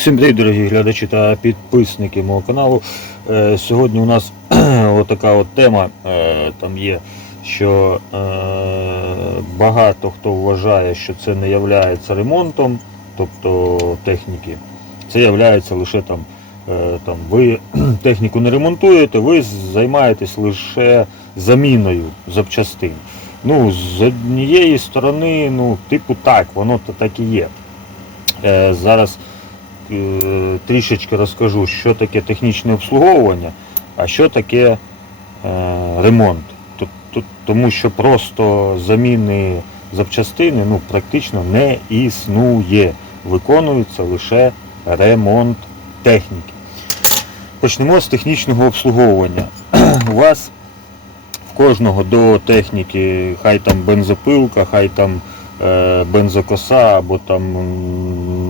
Всім привіт, дорогі глядачі та підписники мого каналу. Е, Сьогодні у нас отака от тема е, там є, що е, багато хто вважає, що це не є ремонтом, тобто техніки. Це є лише там, там ви техніку не ремонтуєте, ви займаєтесь лише заміною запчастин. Ну, з однієї сторони, ну, типу так, воно так і є. Зараз трішечки розкажу, що таке технічне обслуговування, а що таке е, ремонт. Тому що просто заміни запчастини ну, практично не існує. Виконується лише ремонт техніки. Почнемо з технічного обслуговування. У вас в кожного до техніки, хай там бензопилка, хай там е, бензокоса, або там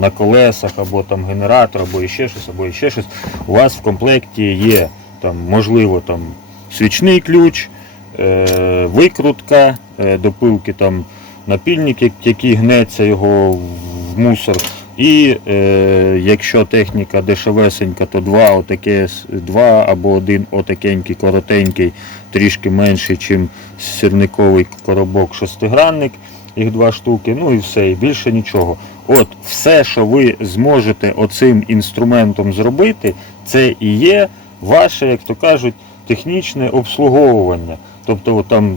на колесах, або там генератор, або ще щось, або ще щось. У вас в комплекті є там, можливо, там свічний ключ, е, викрутка, е, до там напільник, який гнеться його в мусор. І е, якщо техніка дешевесенька, то два, отаке, два або один отакенький, коротенький, трішки менший, ніж сірниковий коробок шестигранник, їх два штуки, ну і все, і більше нічого. От все, що ви зможете оцим інструментом зробити, це і є ваше, як то кажуть, технічне обслуговування. Тобто там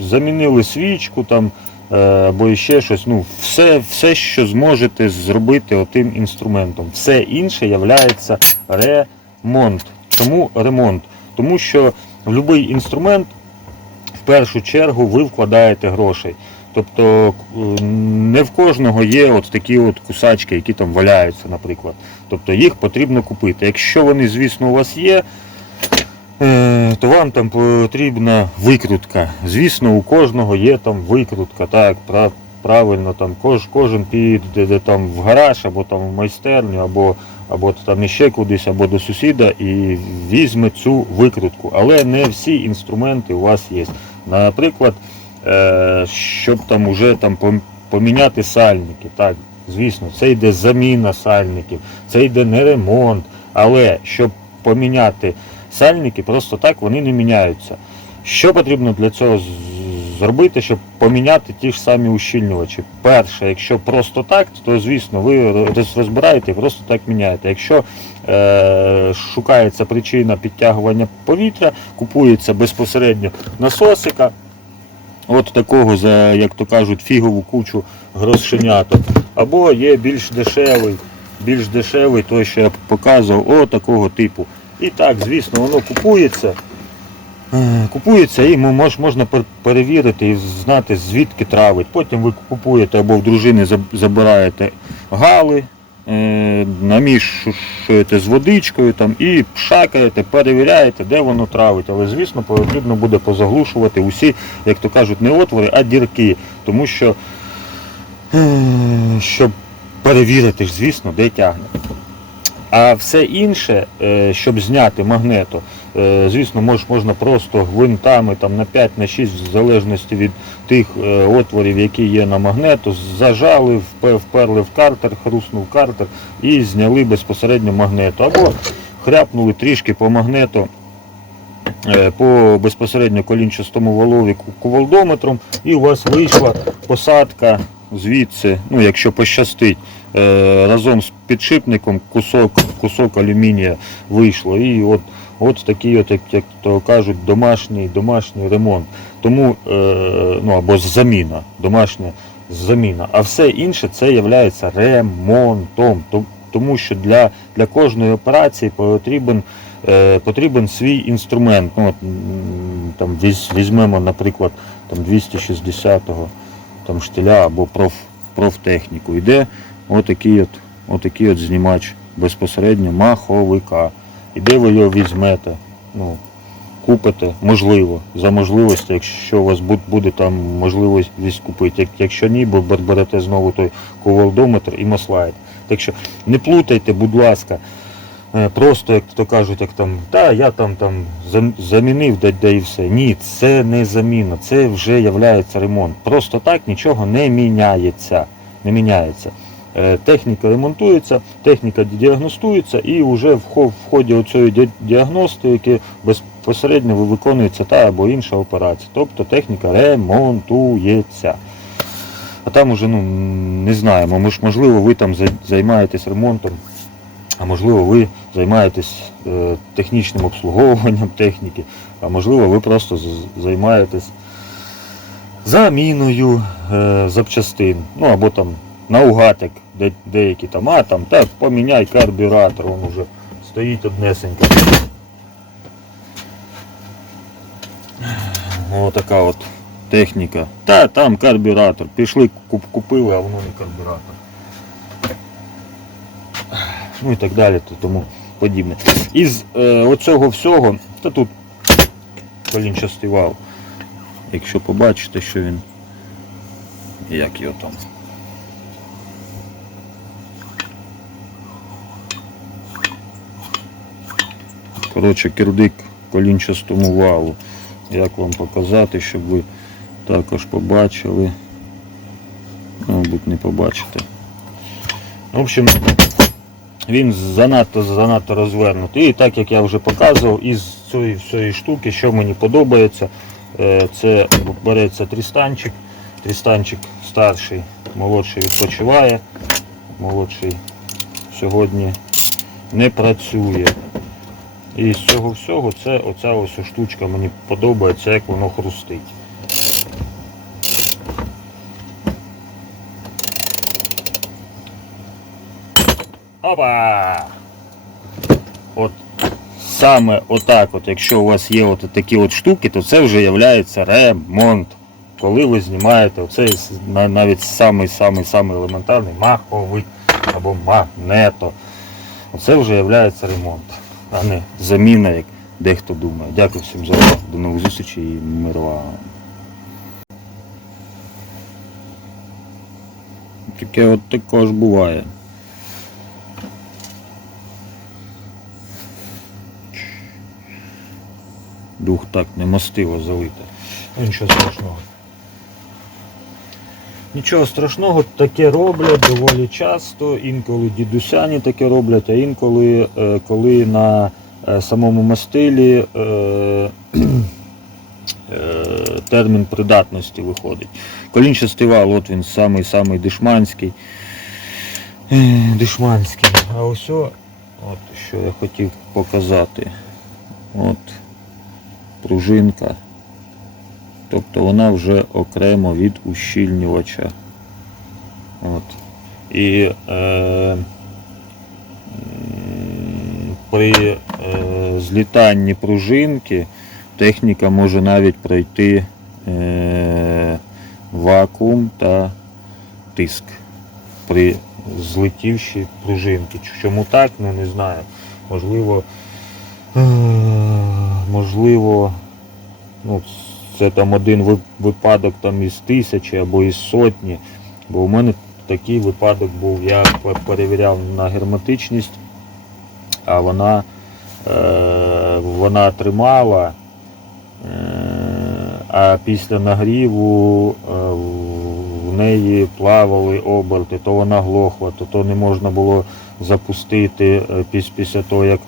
замінили свічку там, е, або ще щось. Ну, все, все, що зможете зробити отим інструментом. Все інше є ремонт. Чому ремонт? Тому що в будь-який інструмент в першу чергу ви вкладаєте грошей. Тобто е, не в кожного є от такі от кусачки, які там валяються, наприклад. Тобто їх потрібно купити. Якщо вони, звісно, у вас є, е, то вам там потрібна викрутка. Звісно, у кожного є там викрутка, так, правильно, там кож, кожен піде там в гараж, або там в майстерню, або, або там іще кудись, або до сусіда і візьме цю викрутку. Але не всі інструменти у вас є. Наприклад, щоб там уже там поміняти сальники. Так, звісно, це йде заміна сальників, це йде не ремонт. Але щоб поміняти сальники, просто так вони не міняються. Що потрібно для цього зробити, щоб поміняти ті ж самі ущільнювачі? Перше, якщо просто так, то звісно ви розбираєте і просто так міняєте. Якщо е, шукається причина підтягування повітря, купується безпосередньо насосика, от такого за, як то кажуть, фігову кучу грошеняток. Або є більш дешевий, більш дешевий, той, що я показував, о такого типу. І так, звісно, воно купується. Е, Купується і мож, можна перевірити і знати, звідки травить. Потім ви купуєте або в дружини забираєте гали, намішуєте з водичкою там, і пшакаєте, перевіряєте, де воно травить. Але, звісно, потрібно буде позаглушувати усі, як то кажуть, не отвори, а дірки. Тому що, е, щоб перевірити звісно, де тягне. А все інше, е, щоб зняти магнето, е, звісно, мож, можна просто гвинтами там, на 5 на 6, в залежності від тих е, отворів, які є на магнето, зажали, вперли в картер, хруснув картер і зняли безпосередньо магнето. Або хряпнули трішки по магнету по безпосередньо колінчастому валові кувалдометром, і у вас вийшла посадка звідси, ну якщо пощастить, е, разом з підшипником кусок, кусок алюмінія вийшло. І от, от такий, от, як, то кажуть, домашній, домашній ремонт. Тому, е, ну або заміна, домашня заміна. А все інше це є ремонтом. Тому що для, для кожної операції потрібен е, потрібен свій інструмент. Ну, от, там візьмемо, наприклад, там 260-го там штиля або проф, профтехніку. Йде отакий от, отакий от знімач безпосередньо маховика. І де ви його візьмете? Ну, купите, можливо, за можливості, якщо у вас буде там можливість купити. Якщо ні, бо берете знову той кувалдометр і маслаєте. Так що не плутайте, будь ласка. Е, Просто, як то кажуть, як там, та я там там замінив, де, де і все. Ні, це не заміна, це вже є ремонт. Просто так нічого не міняється. Не міняється. Е, Техніка ремонтується, техніка діагностується і вже в ході цієї діагностики безпосередньо виконується та або інша операція. Тобто техніка ремонтується. А там уже ну, не знаємо, можливо, ви там займаєтесь ремонтом, а можливо, ви займаєтесь е, технічним обслуговуванням техніки, а можливо, ви просто займаєтесь заміною е, запчастин. Ну або там наугад, як де, деякі там, а там, так, поміняй карбюратор, він уже стоїть однесенько. Отака от техніка. Та там карбюратор. Пішли, куп- купили, а воно не карбюратор. Ну і так далі, то тому подібне. Із е, оцього всього, та тут колінчастий вал. Якщо побачите, що він. Як його там. Коротше, кирдик колінчастому валу. Як вам показати, щоб ви також побачили. Мабуть, не побачите. В общем, він занадто занадто розвернутий. І так як я вже показував, із цієї всієї штуки, що мені подобається, е, це береться трістанчик. Трістанчик старший, молодший відпочиває. Молодший сьогодні не працює. І з цього всього це оця ось штучка мені подобається, як воно хрустить. Опа! От саме отак, от, якщо у вас є от такі от штуки, то це вже є ремонт. Коли ви знімаєте оцей навіть самий самий самий елементарний маховик або магнето. Оце вже є ремонт, а не заміна, як дехто думає. Дякую всім за увагу. До нових зустрічей і мир. Таке от також буває. Дух так немастиво залите. Нічого страшного. Нічого страшного, таке роблять доволі часто, інколи дідусяні таке роблять, а інколи е, коли на е, самому мастилі е, термін придатності виходить. Колінчастий вал, от він самий самий дешманський. Дешманський. А ось, от що я хотів показати. От пружинка. Тобто вона вже окремо від ущільнювача. От. І е, при е, злітанні пружинки техніка може навіть пройти е, вакуум та тиск при злетівші пружинки. Чому так, ну не знаю. Можливо, можливо, ну, це там один випадок там із тисячі або із сотні. Бо у мене такий випадок був, я перевіряв на герметичність, а вона, е, вона тримала, е, а після нагріву е, в неї плавали оберти, то вона глохла, то, то не можна було запустити е, після того, як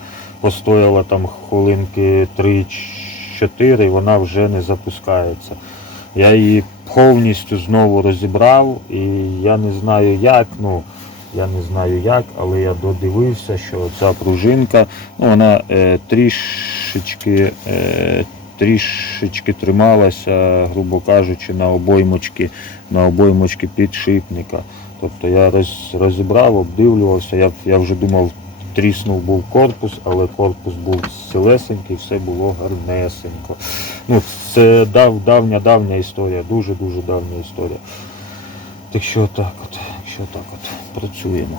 постояла там хвилинки 3-4, вона вже не запускається. Я її повністю знову розібрав і я не знаю як, ну я не знаю як, але я додивився, що ця пружинка, ну вона е, трішечки, е, трішечки трималася, грубо кажучи, на обоймочки, на обоймочки підшипника. Тобто я роз, розібрав, обдивлювався, я, я вже думав, тріснув був корпус, але корпус був цілесенький, все було гарнесенько. Ну, це дав, давня, давня історія, дуже-дуже давня історія. Так що так от, якщо так от працюємо.